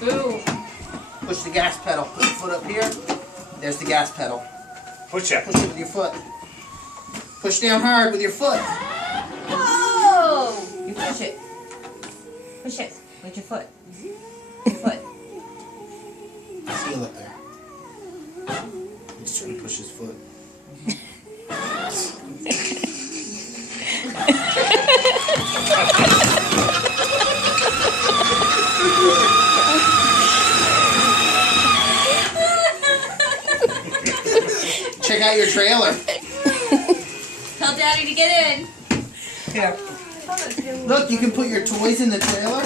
Boo. Push the gas pedal. Put your foot up here. There's the gas pedal. Push it. Push it with your foot. Push down hard with your foot. Whoa! You push it. Push it with your foot. Your foot. Seal up there. He's trying to push his foot. Check out your trailer. Tell Daddy to get in. Here. Look, you can put your toys in the trailer.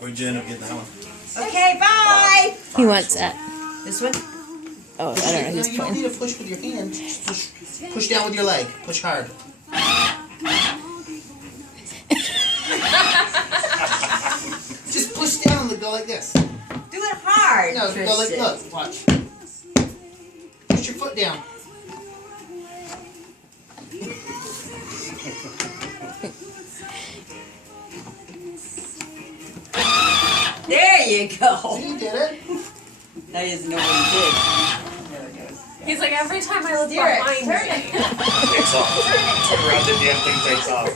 Where'd you end up getting that one? Okay, bye. He wants that. This one? Oh, I don't know. He's You don't playing. need to push with your hand. Just push down with your leg. Push hard. Just push down and go like this. Do it hard, No, go like, Tristan. look, watch. Push your foot down. There you go. See, you did it. That is no one did. There it goes. He's like, every time I look Steer it. behind Turn me. it. Takes off. Turn around, the damn thing takes off.